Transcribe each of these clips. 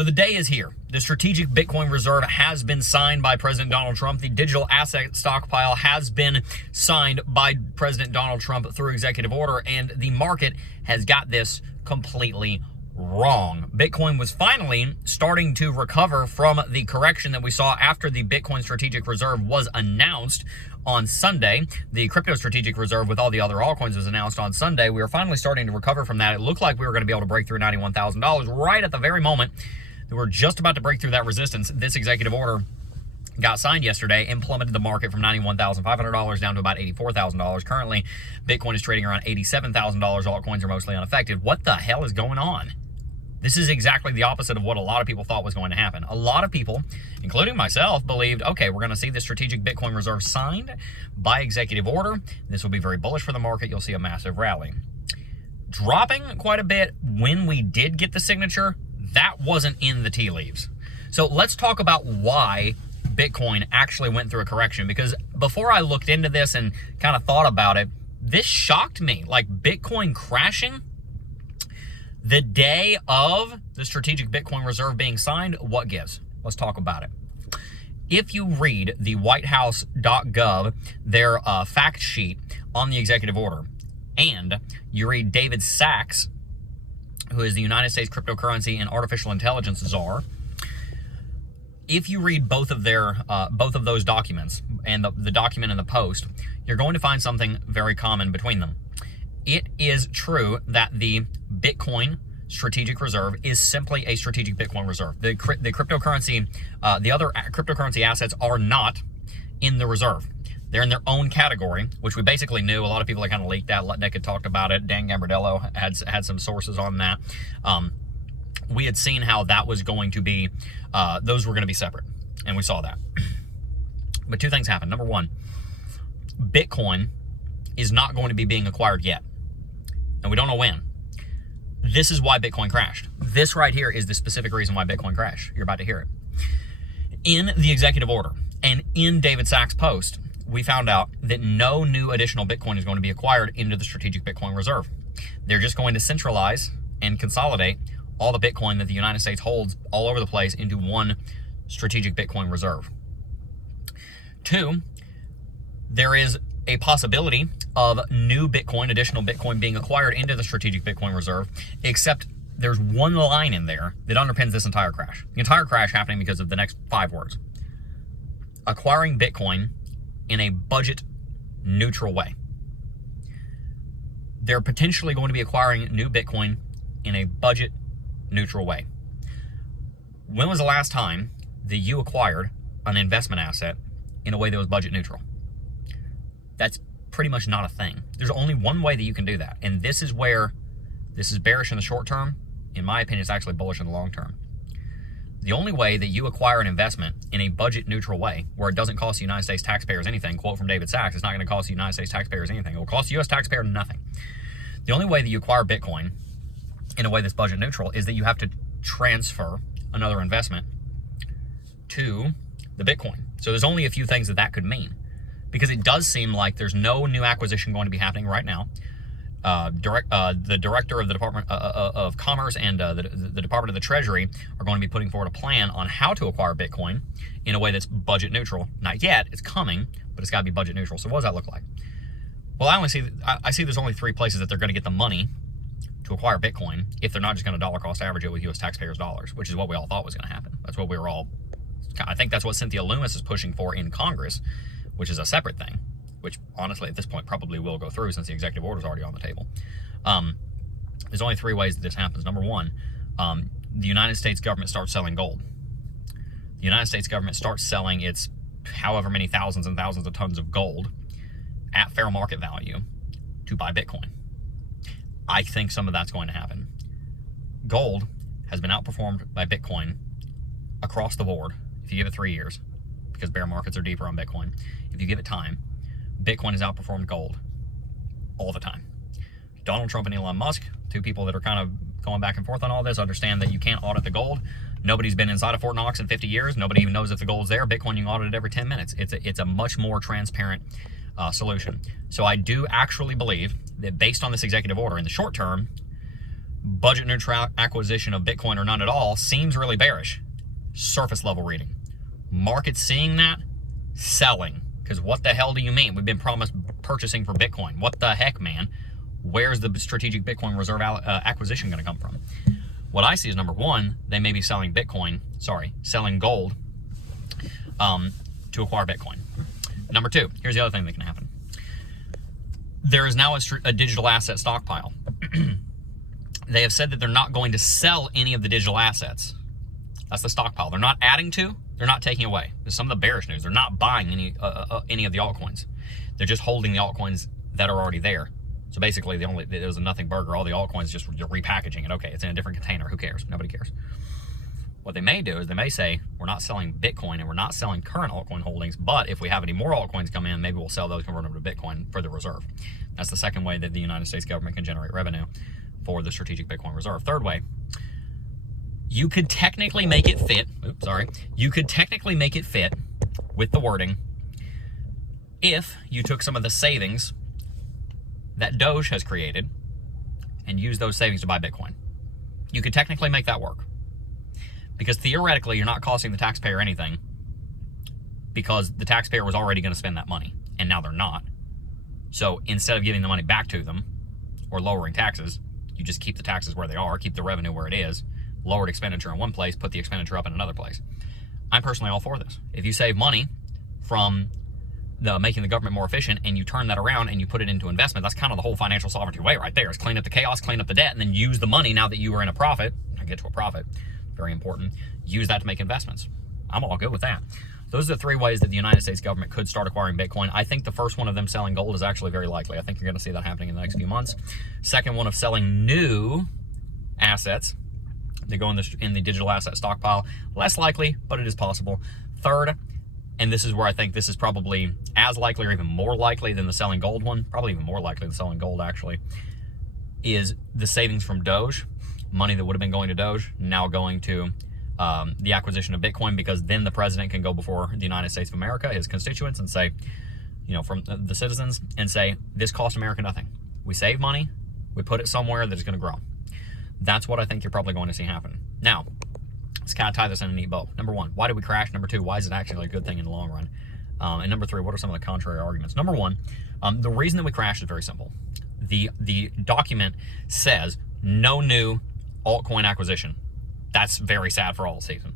So the day is here. The strategic Bitcoin reserve has been signed by President Donald Trump. The digital asset stockpile has been signed by President Donald Trump through executive order, and the market has got this completely wrong. Bitcoin was finally starting to recover from the correction that we saw after the Bitcoin strategic reserve was announced on Sunday. The crypto strategic reserve with all the other altcoins was announced on Sunday. We were finally starting to recover from that. It looked like we were going to be able to break through $91,000 right at the very moment that we're just about to break through that resistance. This executive order got signed yesterday and plummeted the market from $91,500 down to about $84,000. Currently, Bitcoin is trading around $87,000. Altcoins are mostly unaffected. What the hell is going on? This is exactly the opposite of what a lot of people thought was going to happen. A lot of people, including myself, believed, okay, we're going to see the strategic Bitcoin reserve signed by executive order. This will be very bullish for the market. You'll see a massive rally. Dropping quite a bit when we did get the signature, that wasn't in the tea leaves. So let's talk about why Bitcoin actually went through a correction, because before I looked into this and kind of thought about it, this shocked me. Like, Bitcoin crashing the day of the strategic Bitcoin reserve being signed, what gives? Let's talk about it. If you read the whitehouse.gov, their fact sheet on the executive order, and you read David Sachs, who is the United States cryptocurrency and artificial intelligence czar, if you read both of those documents, and the document and the post, you're going to find something very common between them. It is true that the Bitcoin strategic reserve is simply a strategic Bitcoin reserve. The cryptocurrency, the other cryptocurrency assets are not in the reserve. They're in their own category, which we basically knew. A lot of people had kind of leaked that. Nick had talked about it. Dan Gambardello had some sources on that. We had seen how that was going to be, those were going to be separate, and we saw that. But two things happened. Number one, Bitcoin is not going to be being acquired yet, and we don't know when. This is why Bitcoin crashed. This right here is the specific reason why Bitcoin crashed. You're about to hear it. In the executive order and in David Sachs' post, we found out that no new additional Bitcoin is going to be acquired into the strategic Bitcoin reserve. They're just going to centralize and consolidate all the Bitcoin that the United States holds all over the place into one strategic Bitcoin reserve. Two, there is a possibility of new Bitcoin, additional Bitcoin being acquired into the strategic Bitcoin reserve, except there's one line in there that underpins this entire crash. The entire crash happening because of the next 5 words. Acquiring Bitcoin in a budget neutral way. They're potentially going to be acquiring new Bitcoin in a budget neutral way. When was the last time that you acquired an investment asset in a way that was budget neutral? That's pretty much not a thing. There's only one way that you can do that. And this is where this is bearish in the short term. In my opinion, it's actually bullish in the long term. The only way that you acquire an investment in a budget neutral way, where it doesn't cost the United States taxpayers anything, quote from David Sachs, it's not going to cost the United States taxpayers anything. It will cost the U.S. taxpayer nothing. The only way that you acquire Bitcoin in a way that's budget neutral is that you have to transfer another investment to the Bitcoin. So there's only a few things that could mean, because it does seem like there's no new acquisition going to be happening right now. The director of the Department of Commerce and the Department of the Treasury are going to be putting forward a plan on how to acquire Bitcoin in a way that's budget neutral. Not yet, it's coming, but it's got to be budget neutral. So what does that look like? Well, I see there's only 3 places that they're going to get the money to acquire Bitcoin if they're not just going to dollar cost average it with U.S. taxpayers' dollars, which is what we all thought was going to happen. That's what we were all, I think that's what Cynthia Loomis is pushing for in Congress, which is a separate thing, which honestly at this point probably will go through since the executive order is already on the table. There's only 3 ways that this happens. Number one, the United States government starts selling gold. The United States government starts selling its however many thousands and thousands of tons of gold at fair market value to buy Bitcoin. I think some of that's going to happen. Gold has been outperformed by Bitcoin across the board if you give it 3 years, because bear markets are deeper on Bitcoin. If you give it time, Bitcoin has outperformed gold all the time. Donald Trump and Elon Musk, 2 people that are kind of going back and forth on all this, understand that you can't audit the gold. Nobody's been inside of Fort Knox in 50 years. Nobody even knows if the gold's there. Bitcoin, you can audit it every 10 minutes. It's a much more transparent solution. So I do actually believe that based on this executive order in the short term, budget neutral acquisition of Bitcoin or none at all seems really bearish. Surface level reading. Market seeing that, selling. Because what the hell do you mean? We've been promised purchasing for Bitcoin. What the heck, man? Where's the strategic Bitcoin reserve acquisition going to come from? What I see is, number one, they may be selling gold to acquire Bitcoin. Number two, here's the other thing that can happen. There is now a digital asset stockpile. They have said that they're not going to sell any of the digital assets. That's the stockpile. They're not adding to, they're not taking away. There's some of the bearish news. They're not buying any of the altcoins. They're just holding the altcoins that are already there. So basically, it was a nothing burger. All the altcoins, just you're repackaging it. Okay, it's in a different container. Who cares? Nobody cares. What they may do is they may say, we're not selling Bitcoin and we're not selling current altcoin holdings, but if we have any more altcoins come in, maybe we'll sell those, convert them to Bitcoin for the reserve. That's the second way that the United States government can generate revenue for the strategic Bitcoin reserve. Third way, you could technically make it fit. You could technically make it fit with the wording if you took some of the savings that Doge has created and used those savings to buy Bitcoin. You could technically make that work. Because theoretically, you're not costing the taxpayer anything because the taxpayer was already going to spend that money, and now they're not. So instead of giving the money back to them or lowering taxes, you just keep the taxes where they are, keep the revenue where it is, lowered expenditure in one place, put the expenditure up in another place. I'm personally all for this. If you save money from making the government more efficient and you turn that around and you put it into investment, that's kind of the whole financial sovereignty way right there, is clean up the chaos, clean up the debt, and then use the money now that you are in a profit. I get to a profit. Very important. Use that to make investments. I'm all good with that. Those are the three ways that the United States government could start acquiring Bitcoin. I think the first one of them selling gold is actually very likely. I think you're going to see that happening in the next few months. Second one of selling new assets, they go in the digital asset stockpile. Less likely, but it is possible. Third, and this is where I think this is probably as likely or even more likely than the selling gold one, probably even more likely than selling gold actually, is the savings from Doge. Money that would have been going to Doge, now going to the acquisition of Bitcoin, because then the president can go before the United States of America, his constituents, and say, from the citizens, and say, this cost America nothing. We save money, we put it somewhere that is going to grow. That's what I think you're probably going to see happen. Now, let's kind of tie this in a neat bow. Number one, why did we crash? Number two, why is it actually a good thing in the long run? And number three, what are some of the contrary arguments? Number one, the reason that we crashed is very simple. The document says no new altcoin acquisition. That's very sad for all season.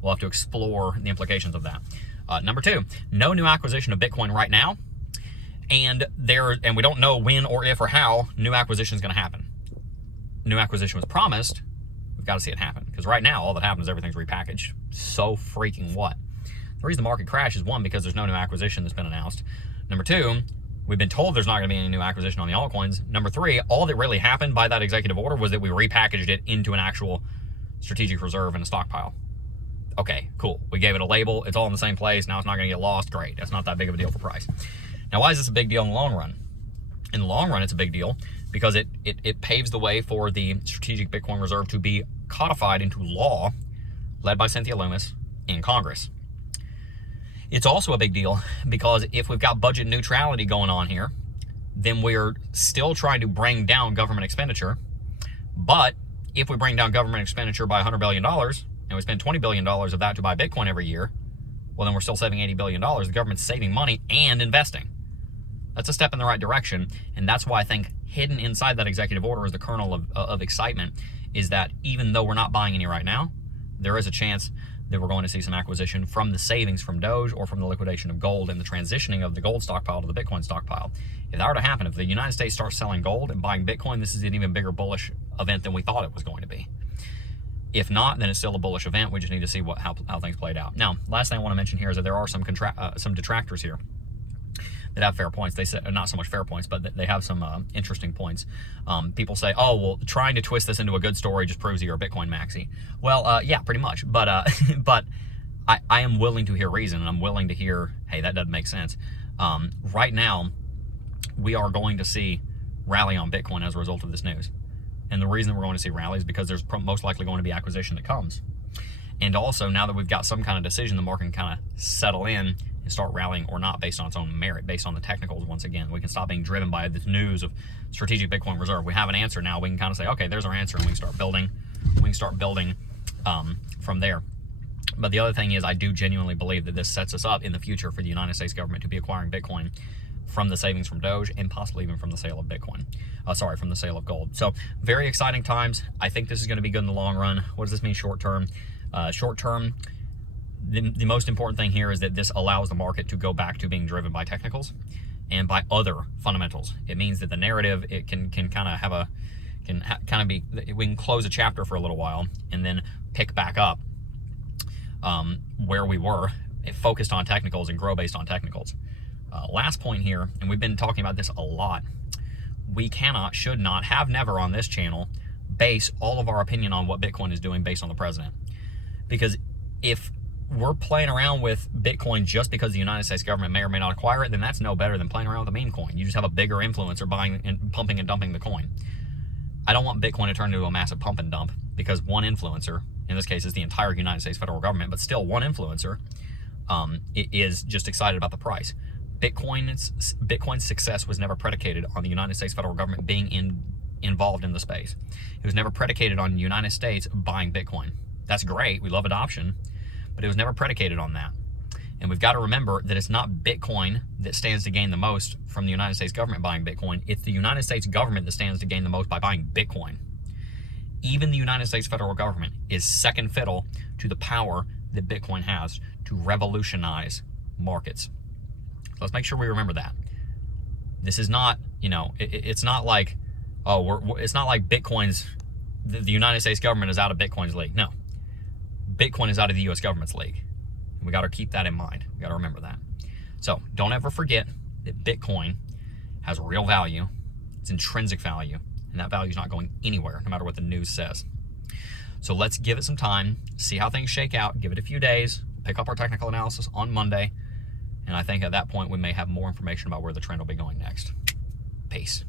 We'll have to explore the implications of that. Number two, no new acquisition of Bitcoin right now, and we don't know when or if or how new acquisition is going to happen. New acquisition was promised. We've got to see it happen, because right now all that happens is everything's repackaged. So freaking what? The reason the market crashes, one, because there's no new acquisition that's been announced. Number two, we've been told there's not going to be any new acquisition on the altcoins. Number three, all that really happened by that executive order was that we repackaged it into an actual strategic reserve and a stockpile. Okay, cool. We gave it a label. It's all in the same place. Now it's not going to get lost. Great. That's not that big of a deal for price. Now, why is this a big deal in the long run? In the long run, it's a big deal because it paves the way for the strategic Bitcoin reserve to be codified into law, led by Cynthia Lummis in Congress. It's also a big deal because if we've got budget neutrality going on here, then we're still trying to bring down government expenditure. But if we bring down government expenditure by $100 billion and we spend $20 billion of that to buy Bitcoin every year, well, then we're still saving $80 billion. The government's saving money and investing. That's a step in the right direction. And that's why I think hidden inside that executive order is the kernel of excitement, is that even though we're not buying any right now, there is a chance that we're going to see some acquisition from the savings from Doge or from the liquidation of gold and the transitioning of the gold stockpile to the Bitcoin stockpile. If that were to happen, if the United States starts selling gold and buying Bitcoin, this is an even bigger bullish event than we thought it was going to be. If not, then it's still a bullish event. We just need to see how things played out. Now, last thing I want to mention here is that there are some detractors here that have fair points. They say, not so much fair points, but they have some interesting points. People say, oh, well, trying to twist this into a good story just proves you're a Bitcoin maxi. Well, yeah, pretty much. But but I am willing to hear reason, and I'm willing to hear, hey, that doesn't make sense. Right now, we are going to see rally on Bitcoin as a result of this news. And the reason we're going to see rally is because there's most likely going to be acquisition that comes. And also, now that we've got some kind of decision, the market can kind of settle in and start rallying or not based on its own merit, based on the technicals. Once again, we can stop being driven by this news of strategic Bitcoin reserve. We have an answer now. We can kind of say, okay, there's our answer, and we can start building. We can start building from there. But the other thing is, I do genuinely believe that this sets us up in the future for the United States government to be acquiring Bitcoin from the savings from Doge, and possibly even from the sale of Bitcoin. From the sale of gold. So very exciting times. I think this is going to be good in the long run. What does this mean short term? Short term, the most important thing here is that this allows the market to go back to being driven by technicals and by other fundamentals. It means that the narrative, it can kind of have a, we can close a chapter for a little while and then pick back up where we were, focused on technicals, and grow based on technicals. Last point here, and we've been talking about this a lot, we cannot, should not, have never on this channel base all of our opinion on what Bitcoin is doing based on the president. Because if we're playing around with Bitcoin just because the United States government may or may not acquire it, then that's no better than playing around with a meme coin. You just have a bigger influencer buying and pumping and dumping the coin. I don't want Bitcoin to turn into a massive pump and dump because one influencer, in this case is the entire United States federal government, but still one influencer is just excited about the price. Bitcoin's success was never predicated on the United States federal government being involved in the space. It was never predicated on the United States buying Bitcoin. That's great. We love adoption, but it was never predicated on that. And we've got to remember that it's not Bitcoin that stands to gain the most from the United States government buying Bitcoin. It's the United States government that stands to gain the most by buying Bitcoin. Even the United States federal government is second fiddle to the power that Bitcoin has to revolutionize markets. So let's make sure we remember that. This is not, it's not like, it's not like Bitcoin's, the United States government is out of Bitcoin's league. No, Bitcoin is out of the U.S. government's league. We got to keep that in mind. We got to remember that. So don't ever forget that Bitcoin has real value. It's intrinsic value, and that value is not going anywhere, no matter what the news says. So let's give it some time, see how things shake out, give it a few days, pick up our technical analysis on Monday, and I think at that point we may have more information about where the trend will be going next. Peace.